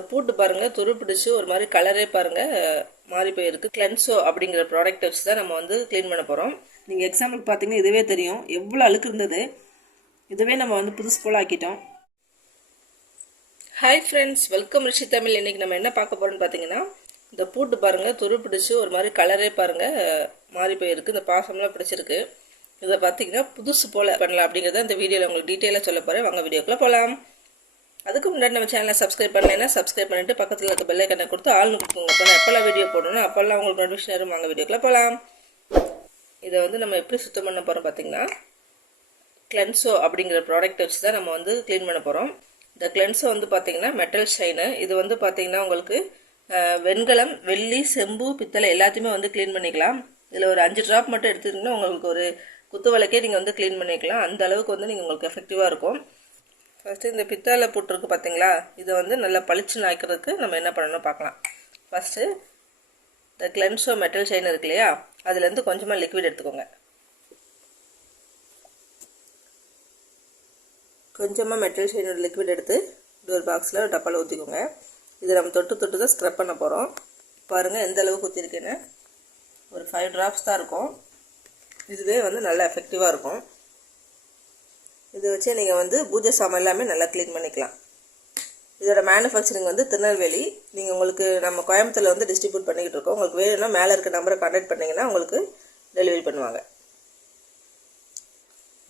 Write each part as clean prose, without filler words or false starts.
இந்த பூட்டு பாருங்க துரு பிடிச்சி ஒரு மாதிரி கலரே பாருங்க மாறி போயிருக்கு. கிளென்சோ அப்படிங்கிற ப்ராடக்ட் வச்சு தான் நம்ம வந்து க்ளீன் பண்ண போகிறோம். நீங்கள் எக்ஸாம்பிள் பார்த்தீங்கன்னா இதுவே தெரியும் எவ்வளோ அழுக்கு இருந்தது. இதுவே நம்ம வந்து புதுசு போல் ஆக்கிட்டோம். ஹாய் ஃப்ரெண்ட்ஸ், வெல்கம் ரிஷி தமிழ். இன்றைக்கி நம்ம என்ன பார்க்க போகிறோம்னு பார்த்தீங்கன்னா இந்த பூட்டு பாருங்கள் துரு பிடிச்சி ஒரு மாதிரி கலரே பாருங்கள் மாறி போயிருக்கு. இந்த பாசம்லாம் பிடிச்சிருக்கு. இதை பார்த்தீங்கன்னா புதுசு போல் பண்ணலாம் அப்படிங்கிறத இந்த வீடியோவில் உங்களுக்கு டீட்டெயிலாக சொல்ல போகிறேன். வாங்க வீடியோக்குள்ளே போகலாம். அதுக்கு முன்னாடி நம்ம சேனலை சப்ஸ்கிரைப் பண்ணலைன்னா சப்ஸ்கிரைப் பண்ணிட்டு பக்கத்தில் இருக்க பெல் ஐக்கனை கொடுத்து ஆள்னு கொடுத்துங்க. அப்போ நான் எப்போல்லாம் வீடியோ போடணும் அப்போல்லாம் உங்களுக்கு நோட்டிஃபிகேஷன் வரும். வாங்க வீடியோக்குள்ளே போகலாம். இதை வந்து நம்ம எப்படி சுத்தம் பண்ண போகிறோம் பார்த்தீங்கன்னா கிளென்சோ அப்படிங்கிற ப்ராடக்ட் வச்சு தான் நம்ம வந்து க்ளீன் பண்ண போகிறோம். இந்த கிளென்சோ வந்து பார்த்தீங்கன்னா மெட்டல் ஷைனு. இது வந்து பார்த்தீங்கன்னா உங்களுக்கு வெண்கலம், வெள்ளி, செம்பு, பித்தளை எல்லாத்தையுமே வந்து க்ளீன் பண்ணிக்கலாம். இதில் ஒரு 5 ட்ராப் மட்டும் எடுத்துக்கிட்டிங்கன்னா உங்களுக்கு ஒரு குத்து விளக்கே நீங்கள் வந்து க்ளீன் பண்ணிக்கலாம். அந்த அளவுக்கு வந்து நீங்கள் உங்களுக்கு எஃபெக்டிவாக இருக்கும். ஃபஸ்ட்டு இந்த பித்தளை பூட்டு பார்த்தீங்களா, இதை வந்து நல்லா பளிச்சுன்னு ஆக்கிறதுக்கு நம்ம என்ன பண்ணணும் பார்க்கலாம். ஃபஸ்ட்டு இந்த கிளென்சோ மெட்டல் ஷைன் இருக்கு இல்லையா, அதுலேருந்து கொஞ்சமாக லிக்விட் எடுத்துக்கோங்க. கொஞ்சமாக மெட்டல் ஷைனோட லிக்விட் எடுத்து ஒரு பாக்ஸில் ஒரு டப்பாவில் ஊற்றிக்கோங்க. இதை நம்ம தொட்டு தான் ஸ்க்ரப் பண்ண போகிறோம். பாருங்கள் எந்த அளவுக்கு ஊற்றிருக்கேன்னு. ஒரு 5 ட்ராப்ஸ் தான் இருக்கும். இதுவே வந்து நல்லா எஃபெக்டிவாக இருக்கும். இதை வச்சு நீங்கள் வந்து பூஜை சாமான் எல்லாமே நல்லா க்ளீன் பண்ணிக்கலாம். இதோட மேனுஃபேக்சரிங் வந்து திருநெல்வேலி. நீங்கள் உங்களுக்கு நம்ம கோயம்புத்தூரில் வந்து டிஸ்ட்ரிபியூட் பண்ணிக்கிட்டு இருக்கோம். உங்களுக்கு வேணும்னா மேலே இருக்க நம்பரை கான்டாக்ட் பண்ணிங்கன்னா உங்களுக்கு டெலிவரி பண்ணுவாங்க.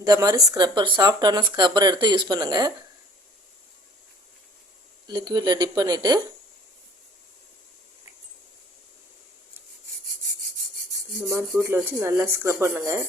இந்த மாதிரி ஸ்க்ரப்பர், சாஃப்டான ஸ்க்ரப்பர் எடுத்து யூஸ் பண்ணுங்கள். லிக்விடில் டிப் பண்ணிவிட்டு இந்த மாதிரி பூட்டில் வச்சு நல்லா ஸ்க்ரப் பண்ணுங்கள்.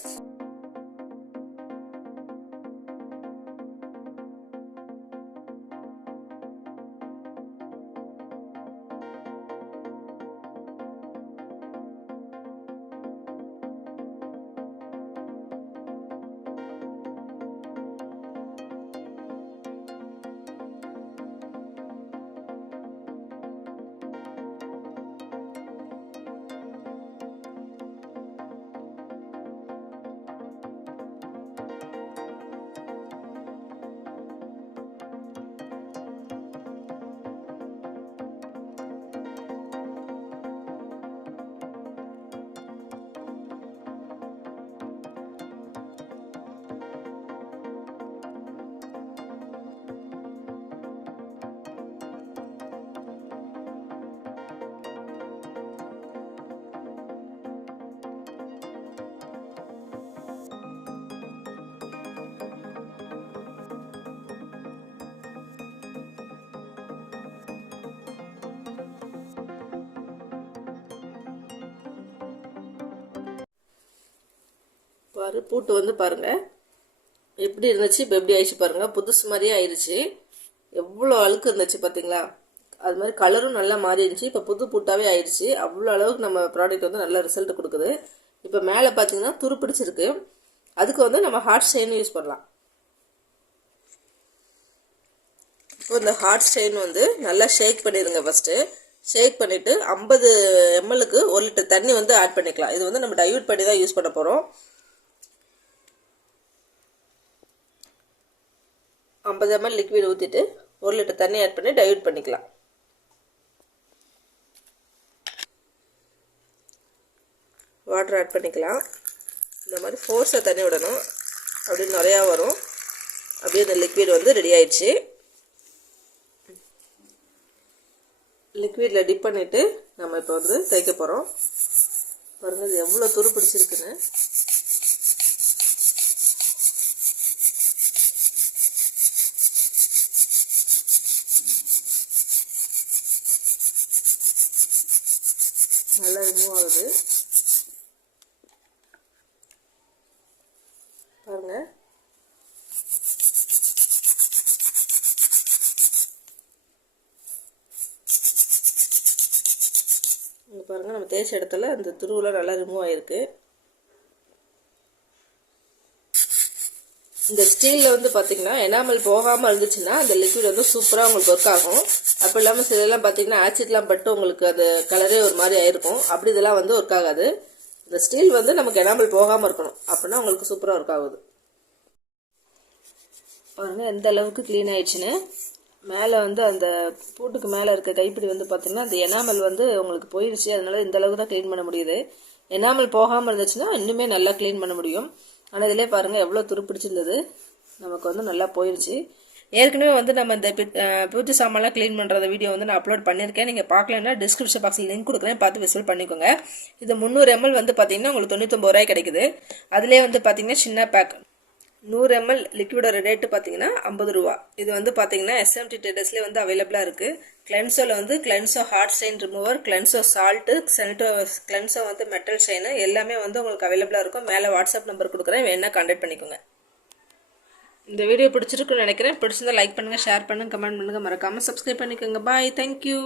பூட்டு வந்து பாருங்கள் எப்படி இருந்துச்சு, இப்போ எப்படி ஆயிடுச்சு பாருங்கள். புதுசு மாதிரியே ஆயிடுச்சு. எவ்வளோ அழுக்கு இருந்துச்சு பார்த்தீங்களா. அது மாதிரி கலரும் நல்லா மாறி இருந்துச்சு. இப்போ புது பூட்டாகவே ஆயிடுச்சு. அவ்வளோ அளவுக்கு நம்ம ப்ராடக்ட் வந்து நல்ல ரிசல்ட் கொடுக்குது. இப்போ மேலே பார்த்தீங்கன்னா துரு பிடிச்சிருக்கு. அதுக்கு வந்து நம்ம ஹாட் ஸ்டெயின் யூஸ் பண்ணலாம். இப்போ இந்த ஹாட் ஸ்டெயின் வந்து நல்லா ஷேக் பண்ணிடுங்க. ஃபஸ்ட்டு ஷேக் பண்ணிவிட்டு 50 ml 1 லிட்டர் தண்ணி வந்து ஆட் பண்ணிக்கலாம். இது வந்து நம்ம டைல்யூட் பண்ணி தான் யூஸ் பண்ண போகிறோம். 50 ml லிக்விட் ஊற்றிட்டு 1 லிட்டர் தண்ணி ஆட் பண்ணி டைல்யூட் பண்ணிக்கலாம். வாட்டர் ஆட் பண்ணிக்கலாம். இந்த மாதிரி ஃபோர்ஸாக தண்ணி விடணும். அப்படின்னு நிறையா வரும். அப்படியே இந்த லிக்விட் வந்து ரெடி ஆயிடுச்சு. லிக்விடில் டிப் பண்ணிவிட்டு நம்ம இப்போ வந்து தேய்க்க போகிறோம். பாருங்கள் இது எவ்வளோ துரு பிடிச்சிருக்குன்னு. நல்லா ரிமூவ் ஆகுது பாருங்க. இங்கே பாருங்கள் நம்ம தேய்ச்ச இடத்துல அந்த துருவெலாம் நல்லா ரிமூவ் ஆகிருக்கு. இந்த ஸ்டீலில் வந்து பார்த்திங்கன்னா எனாமல் போகாமல் இருந்துச்சுன்னா அந்த லிக்விட் வந்து சூப்பராக உங்களுக்கு ஒர்க் ஆகும். அப்போ இல்லாமல் சிலெல்லாம் பார்த்தீங்கன்னா ஆசிட்லாம் பட்டு உங்களுக்கு அது கலரே ஒரு மாதிரி ஆயிருக்கும். அப்படி இதெல்லாம் வந்து ஒர்க் ஆகாது. இந்த ஸ்டீல் வந்து நமக்கு எனாமல் போகாமல் இருக்கணும். அப்படின்னா உங்களுக்கு சூப்பராக ஒர்க் ஆகுது. பாருங்கள் எந்த அளவுக்கு க்ளீன் ஆயிடுச்சுன்னு. மேலே வந்து அந்த பூட்டுக்கு மேலே இருக்க கைப்பிடி வந்து பார்த்திங்கன்னா அந்த எனாமல் வந்து உங்களுக்கு போயிடுச்சு. அதனால இந்த அளவுக்கு தான் க்ளீன் பண்ண முடியுது. எனாமல் போகாமல் இருந்துச்சுன்னா இன்னுமே நல்லா க்ளீன் பண்ண முடியும். ஆனால் இதிலே பாருங்கள் எவ்வளோ துருப்பிடிச்சிருந்தது, நமக்கு வந்து நல்லா போயிடுச்சு. ஏற்கனவே வந்து நம்ம இந்த பூஜை சாமான்லாம் க்ளீன் பண்ணுற வீடியோ வந்து நான் அப்லோட் பண்ணியிருக்கேன். நீங்கள் பார்க்கலன்னா டிஸ்கிரிப்ஷன் பாக்ஸில் லிங்க் கொடுக்குறேன், பார்த்து விசிட் பண்ணிக்கோங்க. இது 300 ml வந்து பார்த்தீங்கன்னா உங்களுக்கு 99 ரூபாய் கிடைக்குது. அதிலே வந்து பார்த்தீங்கன்னா சின்ன பேக் 100 ml லிக்விடோட ரேட்டு பார்த்தீங்கன்னா 50 ரூபா. இது வந்து பார்த்தீங்கன்னா SMT ட்ரேடர்ஸ்லேயே வந்து அவைலபிளாக இருக்குது. கிளென்சோவில் வந்து கிளென்சோ ஹார்ட் ஷைன் ரிமூவர், கிளென்சோ சால்ட்டு, கிளென்சோ வந்து மெட்டல் ஷைனு எல்லாமே வந்து உங்களுக்கு அவைலபிளாக இருக்கும். மேலே வாட்ஸ்அப் நம்பர் கொடுக்குறேன், வேணால் கான்டாக்ட் பண்ணிக்கோங்க. இந்த வீடியோ பிடிச்சிருக்குன்னு நினைக்கிறேன். பிடிச்சிருந்தா லைக் பண்ணுங்கள், ஷேர் பண்ணுங்கள், கமெண்ட் பண்ணுங்கள், மறக்காமல் சப்ஸ்கிரைப் பண்ணிக்கோங்க. பாய், தேங்க்யூ.